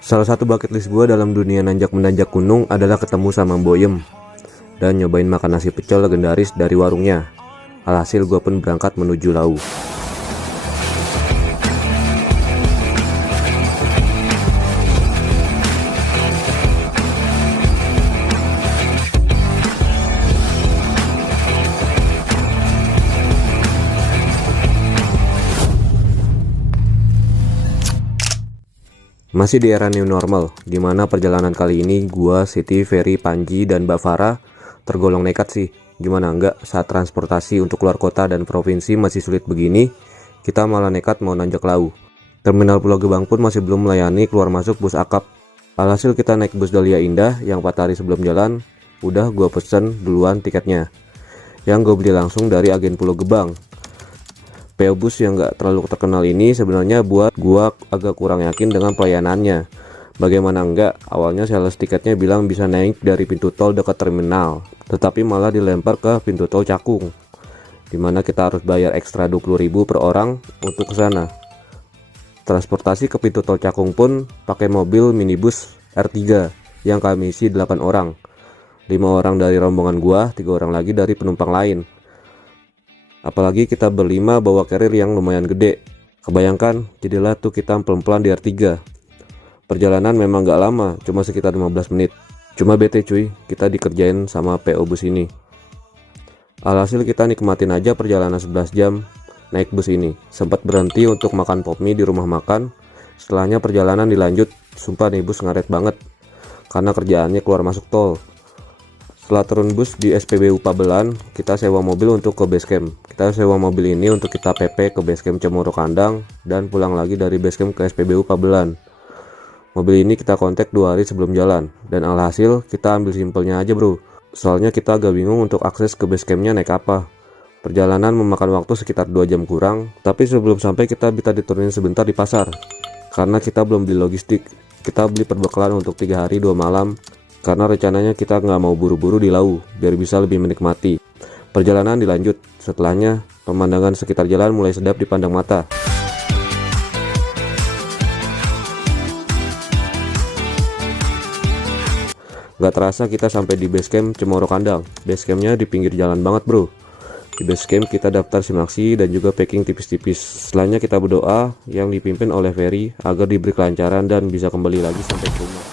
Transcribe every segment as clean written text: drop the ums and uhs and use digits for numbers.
Salah satu bucket list gue dalam dunia nanjak-menanjak gunung adalah ketemu sama Boyem dan nyobain makan nasi pecel legendaris dari warungnya. Alhasil gue pun berangkat menuju Lau. Masih di era new normal, dimana perjalanan kali ini gua, Siti, Ferry, Panji, dan Mbak Farah tergolong nekat sih. Gimana enggak, saat transportasi untuk keluar kota dan provinsi masih sulit begini, kita malah nekat mau nanjak Lau. Terminal Pulau Gebang pun masih belum melayani keluar masuk bus akap. Alhasil kita naik bus Dahlia Indah yang 4 hari sebelum jalan, udah gua pesen duluan tiketnya. Yang gue beli langsung dari agen Pulau Gebang. PO Bus yang gak terlalu terkenal ini sebenarnya buat gua agak kurang yakin dengan pelayanannya. Bagaimana enggak, awalnya sales tiketnya bilang bisa naik dari pintu tol dekat terminal, tetapi malah dilempar ke pintu tol Cakung, dimana kita harus bayar ekstra 20.000 per orang untuk ke sana. Transportasi ke pintu tol Cakung pun pakai mobil minibus R3 yang kami isi 8 orang. 5 orang dari rombongan gua, 3 orang lagi dari penumpang lain. Apalagi kita berlima bawa carrier yang lumayan gede. Kebayangkan, jadilah tuh kita pelan-pelan di R3. Perjalanan memang gak lama, cuma sekitar 15 menit. Cuma bete cuy, kita dikerjain sama PO bus ini. Alhasil kita nikmatin aja perjalanan 11 jam naik bus ini. Sempat berhenti untuk makan pop mie di rumah makan. Setelahnya perjalanan dilanjut. Sumpah nih bus ngaret banget, karena kerjaannya keluar masuk tol. Setelah turun bus di SPBU Pabelan, kita sewa mobil untuk ke base camp. Kita sewa mobil ini untuk kita PP ke base camp Cemoro Kandang dan pulang lagi dari base camp ke SPBU Pabelan. Mobil ini kita kontak 2 hari sebelum jalan, dan alhasil kita ambil simpelnya aja bro. Soalnya kita agak bingung untuk akses ke base campnya naik apa. Perjalanan memakan waktu sekitar 2 jam kurang, tapi sebelum sampai kita bisa diturunin sebentar di pasar. Karena kita belum beli logistik, kita beli perbekalan untuk 3 hari 2 malam. Karena rencananya kita nggak mau buru-buru di Lau, biar bisa lebih menikmati. Perjalanan dilanjut, setelahnya pemandangan sekitar jalan mulai sedap dipandang mata. Gak terasa kita sampai di base camp Cemoro Kandang. Base campnya di pinggir jalan banget bro. Di base camp kita daftar simaksi dan juga packing tipis-tipis. Setelahnya kita berdoa yang dipimpin oleh Ferry agar diberi kelancaran dan bisa kembali lagi sampai ke rumah.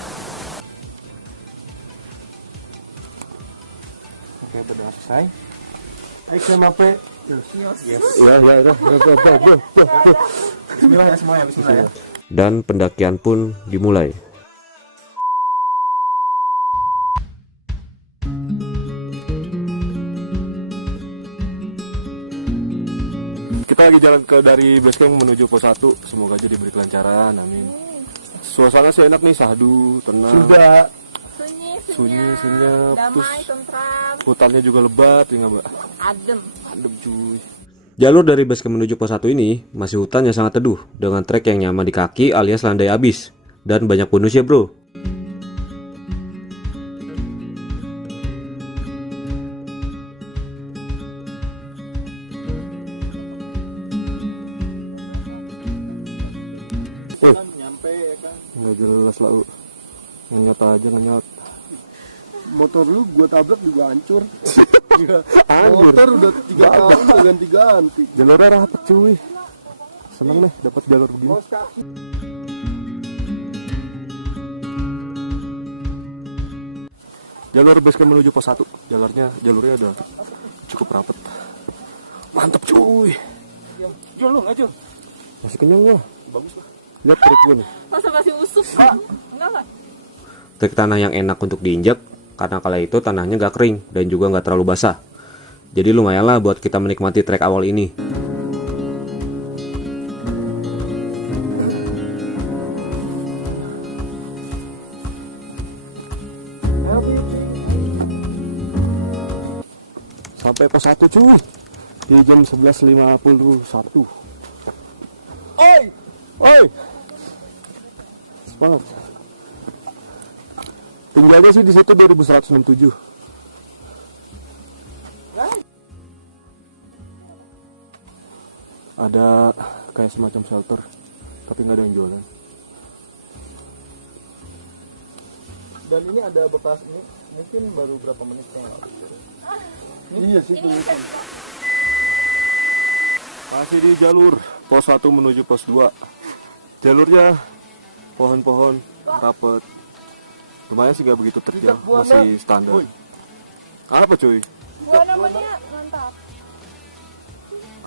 Oke, berdoa selesai. Action apa? Yes. Ya. Bismillah ya semua ya, bismillah ya. Dan pendakian pun dimulai. Kita lagi jalan dari base camp menuju pos 1. Semoga aja diberi kelancaran, amin. Suasana sih enak nih, sahdu, tenang. Sudah Sunyi, senyap, terus damai, tentram, hutannya juga lebat, ya nggak mbak? adem. Adem cuy. Jalur dari base camp menuju pos 1 ini masih hutan yang sangat teduh, dengan trek yang nyaman di kaki alias landai abis, dan banyak bonus ya bro. nyampe ya kan. Nggak jelas lah, ngenyot aja ngenyot. Motor lu gua tabrak juga hancur. Anjir. Motor udah 3 tahun udah ganti-ganti. Jalurnya rapet cuy. Seneng nih dapat jalur begini. Jalur base camp menuju pos 1. Jalurnya udah cukup rapet. Mantep cuy. Jolong aja. Masih kenyang gua. Bagus lah. Lihat perut gua nih. Masa masih usup? Enggak lah. Trek tanah yang enak untuk diinjak, karena kala itu tanahnya gak kering dan juga gak terlalu basah. Jadi lumayanlah buat kita menikmati trek awal ini. Sampai pos 1 cuy. Di jam 11.51. Oi. Semangat. Tinggalnya sih di situ 2167. Ada kayak semacam shelter, tapi nggak ada yang jualan. Dan ini ada bekas ini mungkin baru berapa menit yang lalu. Iya sih kelihatan. Masih di jalur pos 1 menuju pos 2. Jalurnya pohon-pohon rapet. Lumayan sih gak begitu terjal, masih standar. Apa cuy? Gua namanya mantap.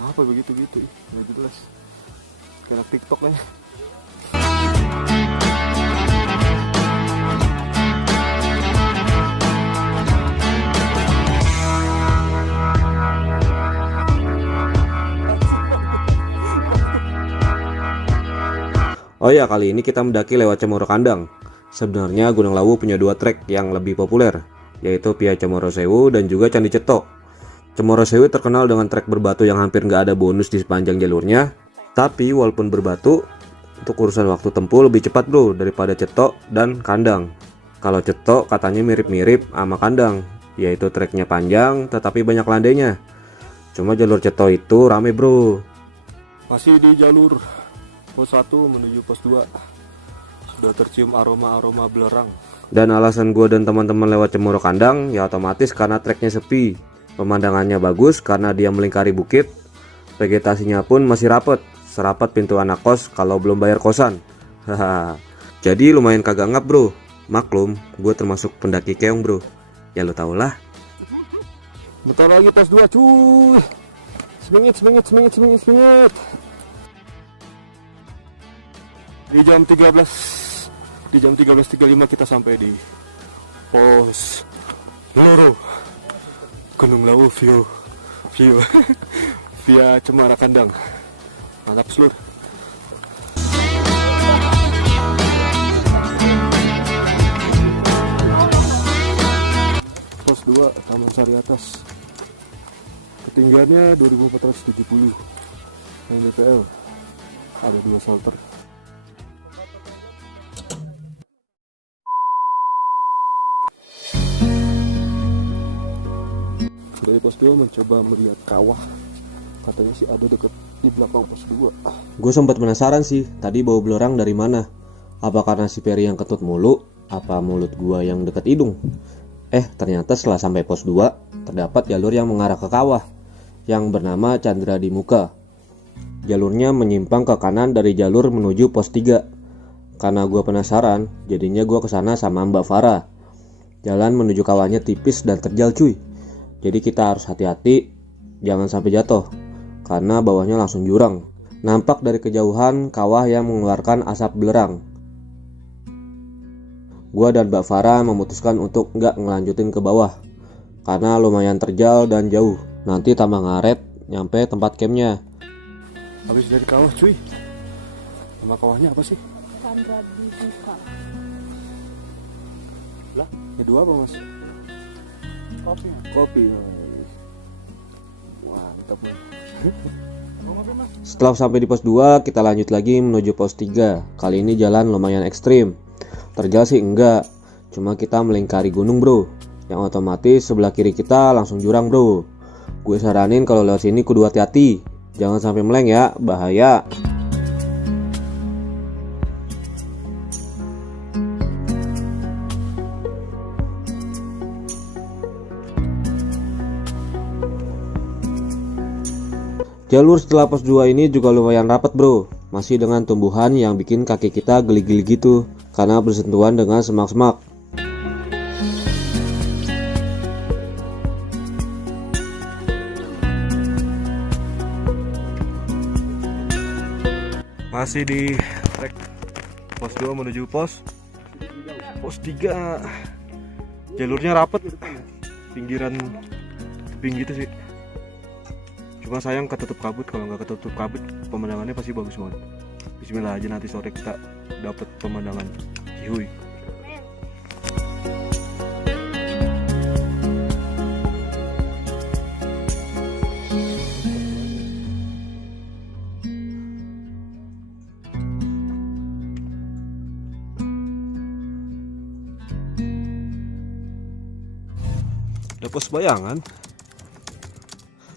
Apa begitu-gitu? Nggak jelas. Kayak TikTok lah. Oh ya, kali ini kita mendaki lewat Cemoro Kandang. Sebenarnya Gunung Lawu punya dua trek yang lebih populer, yaitu via Cemoro Sewu dan juga Candi Cetok. Cemoro Sewu terkenal dengan trek berbatu yang hampir nggak ada bonus di sepanjang jalurnya. Tapi walaupun berbatu, untuk urusan waktu tempuh lebih cepat bro daripada Cetok dan Kandang. Kalau Cetok katanya mirip-mirip sama Kandang, yaitu treknya panjang tetapi banyak landainya. Cuma jalur Cetok itu rame bro. Masih di jalur pos 1 menuju pos 2. Sudah tercium aroma-aroma belerang. Dan alasan gue dan teman-teman lewat Cemoro Kandang ya otomatis karena treknya sepi. Pemandangannya bagus karena dia melingkari bukit. Vegetasinya pun masih rapet, serapat pintu anak kos kalau belum bayar kosan. Haha. Jadi lumayan kagak ngap bro. Maklum, gue termasuk pendaki keong bro. Ya lo tau lah. Bentar lagi pos 2 cuy. Semingit. Di jam 13.35 kita sampai di pos Loro Gunung Lawu view via Cemoro Kandang. Mantap seluruh. Pos 2 Taman Sari Atas. Ketinggiannya 2470 mdpl. Ada 2 shelter. Dari pos 2 mencoba melihat kawah. Katanya sih ada deket di belakang pos 2. Gue sempat penasaran sih, tadi bau belerang dari mana? Apa karena si Peri yang ketut mulu? Apa mulut gua yang deket hidung? Ternyata setelah sampai pos 2, terdapat jalur yang mengarah ke kawah yang bernama Chandra di Muka. Jalurnya menyimpang ke kanan dari jalur menuju pos 3. Karena gua penasaran, jadinya gua kesana sama Mbak Farah. Jalan menuju kawahnya tipis dan terjal cuy. Jadi kita harus hati-hati, jangan sampai jatuh, karena bawahnya langsung jurang. Nampak dari kejauhan kawah yang mengeluarkan asap belerang. Gua dan Mbak Farah memutuskan untuk nggak ngelanjutin ke bawah, karena lumayan terjal dan jauh. Nanti tambah ngaret nyampe tempat campnya. Habis dari kawah cuy. Nama kawahnya apa sih? Chandra di Muka. Lah, itu apa mas? Kopi. Wah, mantap nih. Setelah sampai di pos 2, kita lanjut lagi menuju pos 3. Kali ini jalan lumayan ekstrim. Terjal sih enggak, cuma kita melingkari gunung bro, yang otomatis sebelah kiri kita langsung jurang bro. Gue saranin kalau lewat sini kudu hati-hati, jangan sampai meleng ya, bahaya. Jalur setelah pos 2 ini juga lumayan rapat bro, masih dengan tumbuhan yang bikin kaki kita geli-geli gitu, karena bersentuhan dengan semak-semak. Masih di trek pos 2 menuju pos 3. Jalurnya rapet, pinggiran tebing gitu sih. Cuma sayang ketutup kabut. Kalau nggak ketutup kabut pemandangannya pasti bagus banget. Bismillah aja nanti sore kita dapat pemandangan Cihuy. Ada pos bayangan.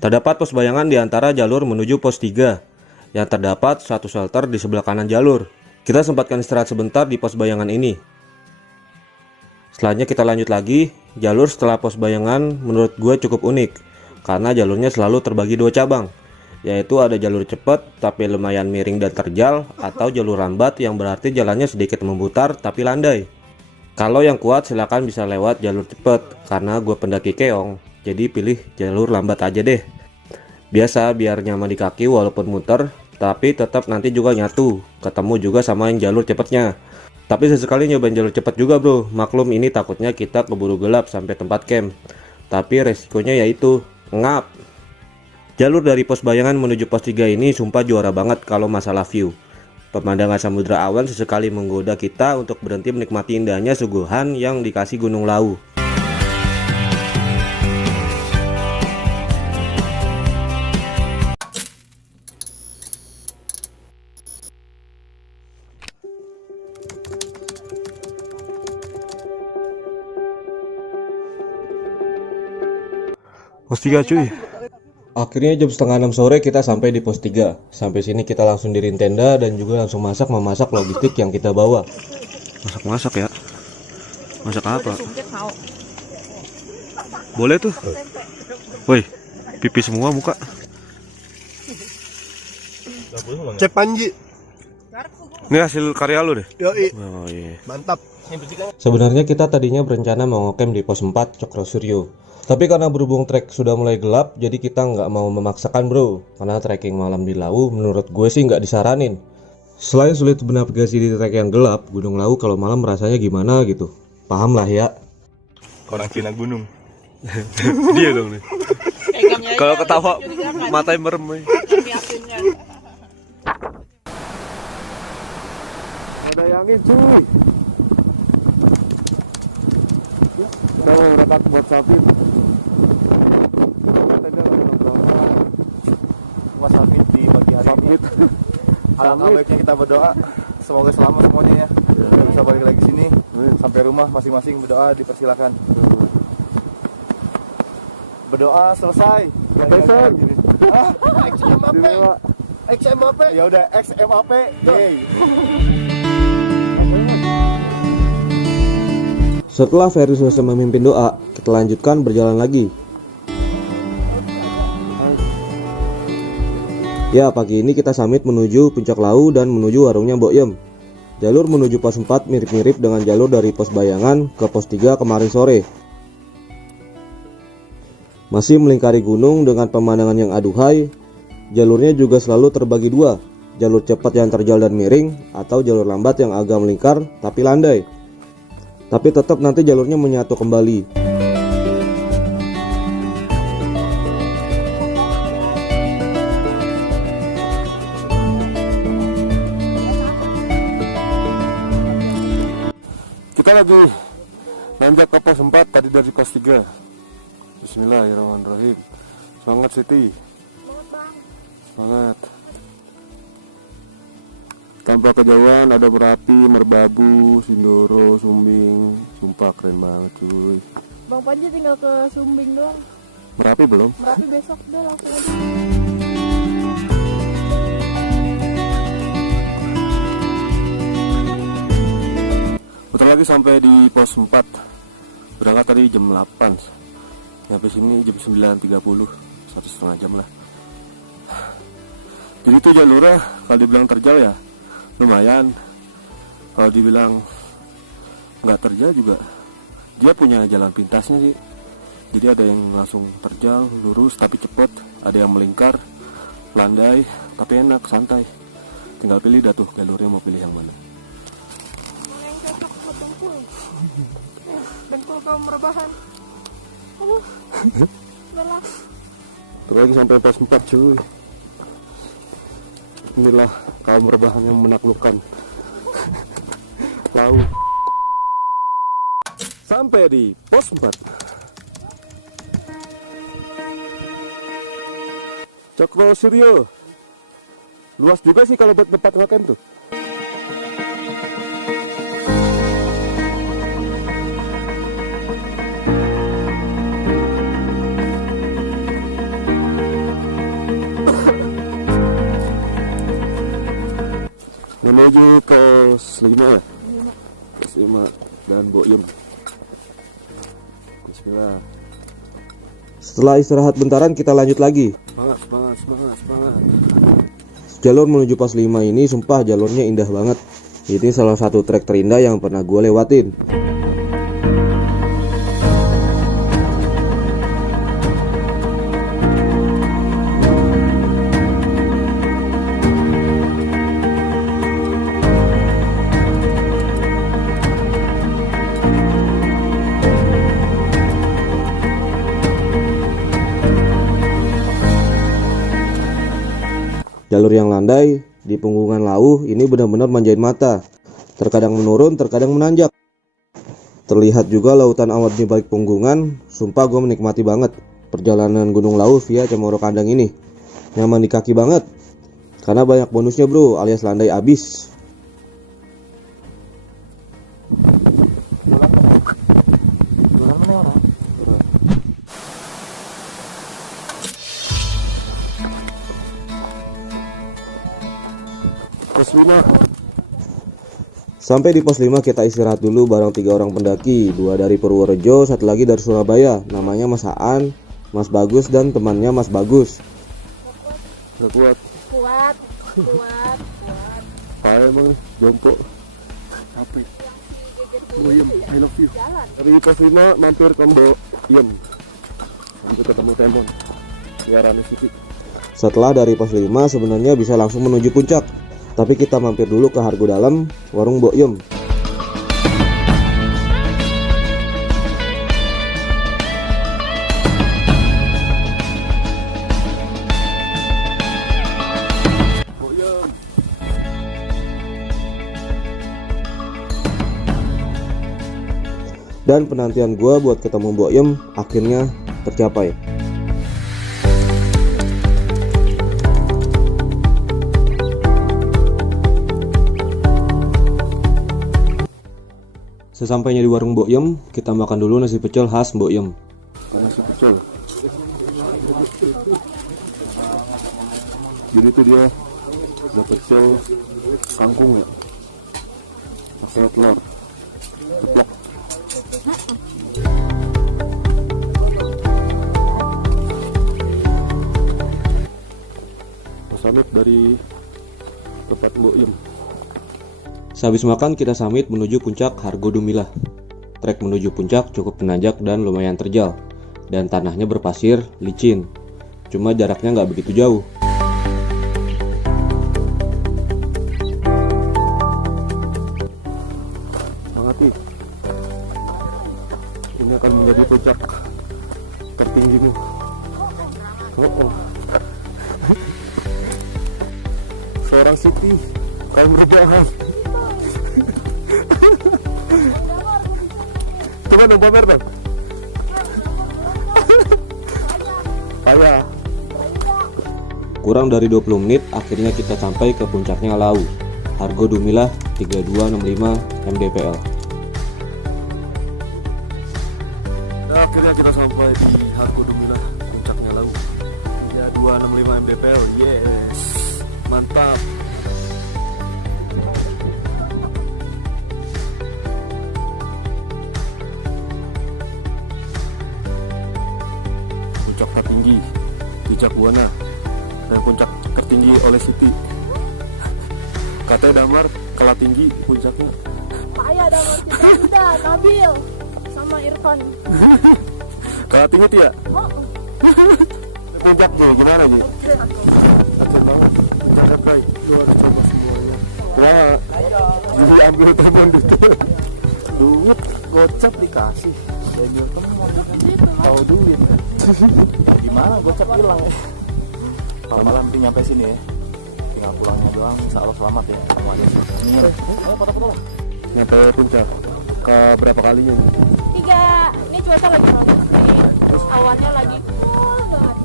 Terdapat pos bayangan di antara jalur menuju pos 3, yang terdapat satu shelter di sebelah kanan jalur. Kita sempatkan istirahat sebentar di pos bayangan ini. Selanjutnya kita lanjut lagi. Jalur setelah pos bayangan menurut gue cukup unik karena jalurnya selalu terbagi dua cabang, yaitu ada jalur cepat tapi lumayan miring dan terjal, atau jalur lambat yang berarti jalannya sedikit memutar tapi landai. Kalau yang kuat silakan bisa lewat jalur cepat, karena gue pendaki keong jadi pilih jalur lambat aja deh. Biasa biar nyaman di kaki walaupun muter, tapi tetap nanti juga nyatu, ketemu juga sama yang jalur cepatnya. Tapi sesekali nyobain jalur cepat juga bro, maklum ini takutnya kita keburu gelap sampai tempat camp. Tapi resikonya yaitu ngap. Jalur dari pos bayangan menuju pos 3 ini sumpah juara banget kalau masalah view. Pemandangan Samudra Awan sesekali menggoda kita untuk berhenti menikmati indahnya suguhan yang dikasih Gunung Lawu. Pos 3 cuy. Akhirnya jam setengah 6 sore kita sampai di pos 3. Sampai sini kita langsung diriin tenda dan juga langsung memasak logistik yang kita bawa. Masak ya. Masak apa? Boleh tuh. Woi, pipi semua muka. Cep Panji. Ini hasil karya lu deh. Yoi, Oh iya. mantap. Sebenarnya kita tadinya berencana mau ngecamp di pos 4 Cokro Suryo. Tapi karena berhubung trek sudah mulai gelap, jadi kita nggak mau memaksakan bro. Karena trekking malam di Lawu menurut gue sih nggak disaranin. Selain sulit bernavigasi di trek yang gelap, Gunung Lawu kalau malam rasanya gimana gitu. Paham lah ya. Orang Cina gunung. Dia dong nih. Kalau ketawa matanya merem. Ada yang angin cuy. Kita mau berangkat buat sapit. Gua samit di pagi hari ini. Alangkah baiknya kita berdoa semoga selamat semuanya ya. Bisa balik lagi sini sampai rumah masing-masing berdoa dipersilakan. Berdoa selesai. Selesai. XMAP. Ya udah XMAP. Yeay. Setelah Ferry selesai memimpin doa, kita lanjutkan berjalan lagi. Ya, pagi ini kita summit menuju puncak Lawu dan menuju warungnya Mbok Yem. Jalur menuju pos 4 mirip-mirip dengan jalur dari pos bayangan ke pos 3 kemarin sore. Masih melingkari gunung dengan pemandangan yang aduhai. Jalurnya juga selalu terbagi dua, jalur cepat yang terjal dan miring, atau jalur lambat yang agak melingkar tapi landai. Tapi tetap nanti jalurnya menyatu kembali. Kita lagi nanjak ke pos 4 tadi dari pos 3. Bismillahirrahmanirrahim. Semangat Siti. Semangat. Tanpa kejauhan ada Merapi, Merbabu, Sindoro, Sumbing. Sumpah keren banget cuy. Bang Panji tinggal ke Sumbing doang. Merapi belum? Merapi besok deh langsung aja. Bentar lagi sampai di pos 4. Berangkat tadi jam 8. Sampai sini jam 9.30. 1,5 jam lah. Jadi itu jalurnya kalau dibilang terjal ya lumayan. Kalau dibilang nggak terjal juga dia punya jalan pintasnya sih. Jadi ada yang langsung terjal lurus tapi cepet, ada yang melingkar landai tapi enak santai. Tinggal pilih dah tuh jalurnya mau pilih yang mana. Mana yang cocok buat Bengkul? Bengkul kaum rebahan. Aduh. Lelah. Terus lagi sampai pos 4 cuy. Inilah kaum rebahan yang menaklukkan Lawu. Sampai di pos 4 Cokro Suryo. Luas juga sih kalau buat tempat ngecamp tuh. Menuju pos 5 ya? Pos 5 dan Mbok Yem. Bismillah. Setelah istirahat bentaran kita lanjut lagi. Semangat. Jalur menuju pos 5 ini sumpah jalurnya indah banget. Ini salah satu trek terindah yang pernah gue lewatin. Jalur yang landai di punggungan Lauh ini benar-benar manjain mata. Terkadang menurun, terkadang menanjak. Terlihat juga lautan awan di balik punggungan. Sumpah gue menikmati banget perjalanan Gunung Lauh via Cemoro Kandang ini. Nyaman di kaki banget. Karena banyak bonusnya bro, alias landai abis. Pos 5. Sampai di pos 5 kita istirahat dulu bareng 3 orang pendaki. 2 dari Purworejo, 1 lagi dari Surabaya. Namanya Mas Aan, Mas Bagus, dan temannya Mas Bagus. Gak kuat. Kuat. Payah emang jompo. Capek. Yem, I love you. Dari pos 5 mampir ke Mbok Yem. Sampai ketemu Temon. Biarannya Siti. Setelah dari pos 5 sebenarnya bisa langsung menuju puncak. Tapi kita mampir dulu ke Hargo Dalam, warung Mbok Yem. Dan penantian gue buat ketemu Mbok Yem akhirnya tercapai. Sesampainya di warung Mbok Yem, kita makan dulu nasi pecel khas Mbok Yem. Nasi pecel. Jadi itu dia nasi pecel kangkung ya. Pakai telur. Ceplok. Samit dari tempat Mbok Yem. Sehabis makan kita samit menuju puncak Hargo Dumilah. Trek menuju puncak cukup menanjak dan lumayan terjal. Dan tanahnya berpasir, licin. Cuma jaraknya nggak begitu jauh. Semangat nih. Ini akan menjadi puncak tertinggimu. Oh. Seorang Siti, kaum rebahan. Coba dong pamer dong. Ayah. Kurang dari 20 menit akhirnya kita sampai ke puncaknya Lauh. Hargo Dumilah 3265 mdpl. Nah, akhirnya kita sampai di Hargo Dumilah, puncaknya Lauh. 3265 mdpl. Yes. Mantap. Puncak tertinggi di Jakbuana dan puncak tertinggi oleh Siti. Katanya Damar kalah tinggi puncaknya. Payah Damar kita, Nabil sama Irfan. Kalah tinggi tidak? Oh, Puncaknya gimana nih? Acur banget. Cakep guys. Lu harus coba semuanya. Wah, jadi ambil teman gitu. Duit gocap dikasih. Ambil teman tahu duit. Gimana gocap hilang ya. Kalau malam nanti nyampe sini ya. Tinggal pulangnya doang, insya Allah selamat ya. Kamu aja sih. Ini ayo foto-foto lah. Nyampe puncak ke berapa kalinya nih? 3. Ini cuaca lagi bagus nih. Awannya lagi cool banget.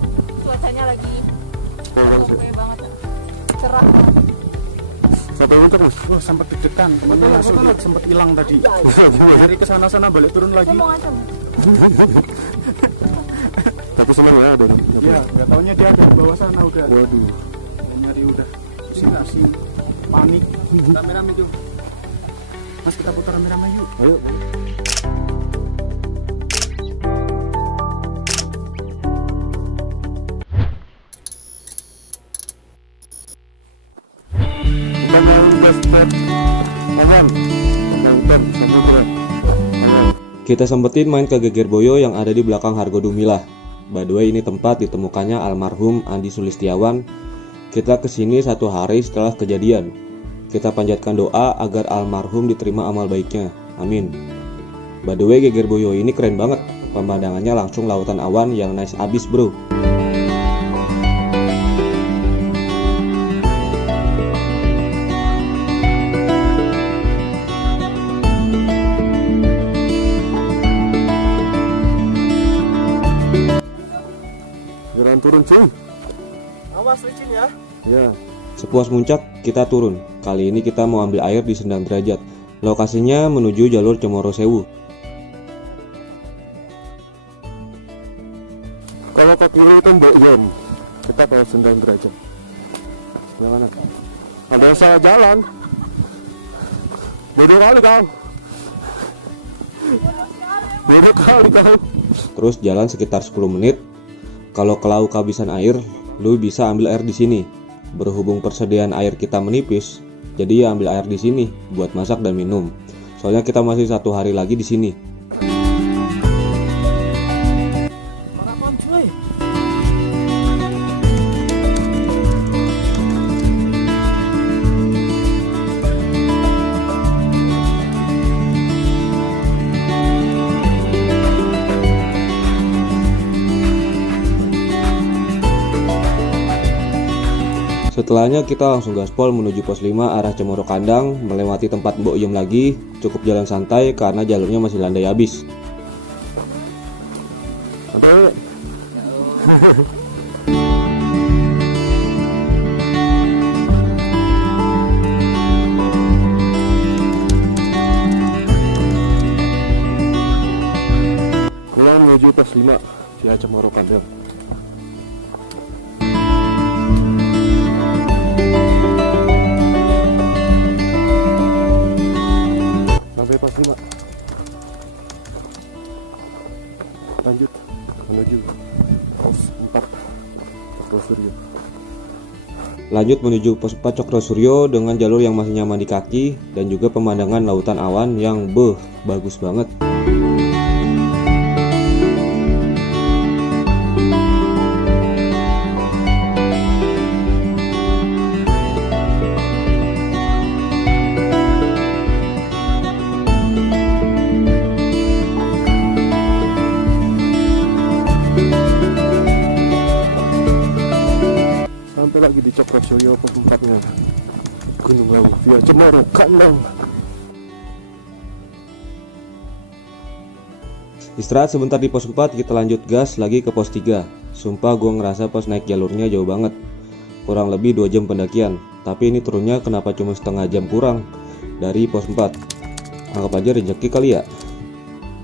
Cuacanya lagi oke banget. Cerah. Sampai puncak nih? Wah, sempat deg-degan, langsung sempat hilang tadi. Hari ke sana balik turun lagi. Saya mau ngancam. Tapi seneng ya udah. Ya, nggak taunya dia ada di bawah sana udah. Waduh. Nyari udah. Pusing, panik. Rame-rame yuk. Mas, kita putar rame-rame yuk. Ayo. Kita sempetin main ke Geger Boyo yang ada di belakang Hargo Dumilah. By the way, ini tempat ditemukannya almarhum Andi Sulistiawan. Kita kesini 1 hari setelah kejadian. Kita panjatkan doa agar almarhum diterima amal baiknya. Amin. By the way, Geger Boyo ini keren banget. Pemandangannya langsung lautan awan yang nice abis bro. Jalan turun cuy. Awas licin ya. Ya. Sepuas muncak, kita turun. Kali ini kita mau ambil air di Sendang Derajat. Lokasinya menuju jalur Cemoro Sewu. Kalau ke kiri itu Mbak Yon, kita ke Sendang Derajat. Jangan ada usaha jalan. Bodoh kali kau. Bodoh kali kau. Terus jalan sekitar 10 menit. Kalau kelau kehabisan air, lu bisa ambil air di sini. Berhubung persediaan air kita menipis, jadi ya ambil air di sini buat masak dan minum. Soalnya kita masih 1 hari lagi di sini. Maraton cuy. Setelahnya kita langsung gaspol menuju pos 5 arah Cemoro Kandang, melewati tempat Mbok Yem lagi. Cukup jalan santai karena jalurnya masih landai habis. Ada. Kita menuju pos 5 via Cemoro Kandang. Sampai pos 5. Lanjut menuju pos 4 Cokrosuryo. Lanjut menuju pos 4 Cokrosuryo dengan jalur yang masih nyaman di kaki dan juga pemandangan lautan awan yang bagus banget. Sampai lagi di Cokrosuryo pos 4-nya. Gunung Lawu via Cemoro Kandang. Istirahat sebentar di pos 4, kita lanjut gas lagi ke pos 3. Sumpah gue ngerasa pas naik jalurnya jauh banget. Kurang lebih 2 jam pendakian. Tapi ini turunnya kenapa cuma setengah jam kurang dari pos 4. Anggap aja rezeki kali ya.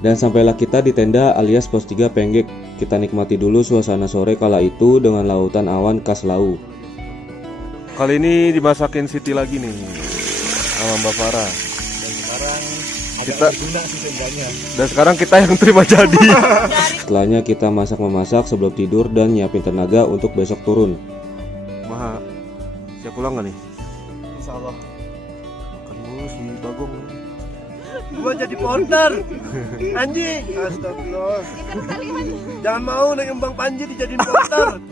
Dan sampailah kita di tenda alias pos 3 Penggek. Kita nikmati dulu suasana sore kala itu dengan lautan awan khas Lawu. Kali ini dimasakin Siti lagi nih sama Mbak Farah. Dan sekarang kita yang terima jadi. Setelahnya kita masak-memasak sebelum tidur dan nyiapin tenaga untuk besok turun. Maha, siap pulang gak nih? Insya Allah. Makan mulu si Bagong. Gua jadi porter. Anjing. Astagfirullah. Jangan mau neng Bang Panji dijadiin porter.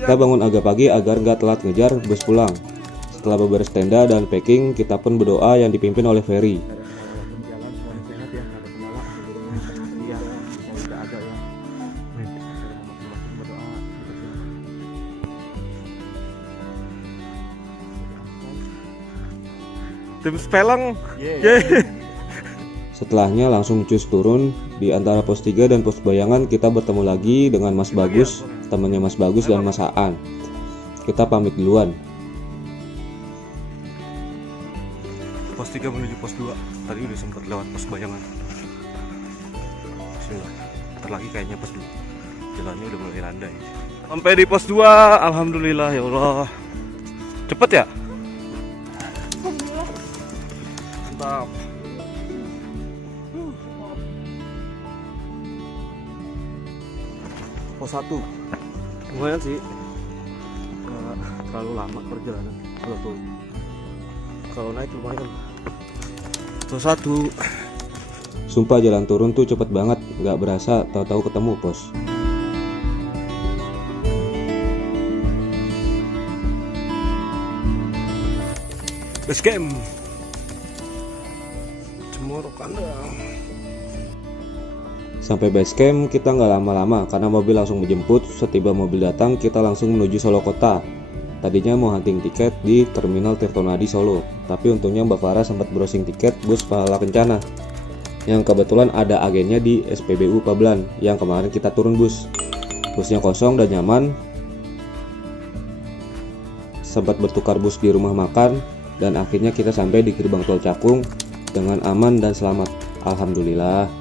Kita bangun agak pagi agar nggak telat ngejar bus pulang. Setelah beberes tenda dan packing, kita pun berdoa yang dipimpin oleh Ferry. Tim Spelang. Setelahnya langsung cus turun. Di antara pos 3 dan pos Bayangan kita bertemu lagi dengan Mas Bagus, temannya Mas Bagus dan Mas Aan. Kita pamit duluan. Pos 3 menuju pos 2. Tadi udah sempat lewat pos Bayangan. Ntar lagi kayaknya pos 2. Jalannya udah mulai landai. Sampai di pos 2, alhamdulillah ya Allah. Cepet ya? Mantap. Pos 1 lumayan sih, nggak terlalu lama perjalanan. Kalau naik lumayan. Pos 1 Sumpah jalan turun tuh cepet banget, nggak berasa tahu-tahu ketemu pos. Base camp. Cemoro Kandang. Sampai base camp kita nggak lama-lama karena mobil langsung menjemput. Setiba mobil datang kita langsung menuju Solo kota. Tadinya mau hunting tiket di Terminal Tirtonadi Solo, tapi untungnya Mbak Farah sempat browsing tiket bus Pahala Kencana yang kebetulan ada agennya di SPBU Pablan yang kemarin kita turun bus. Busnya kosong dan nyaman. Sempat bertukar bus di rumah makan dan akhirnya kita sampai di gerbang tol Cakung dengan aman dan selamat. Alhamdulillah.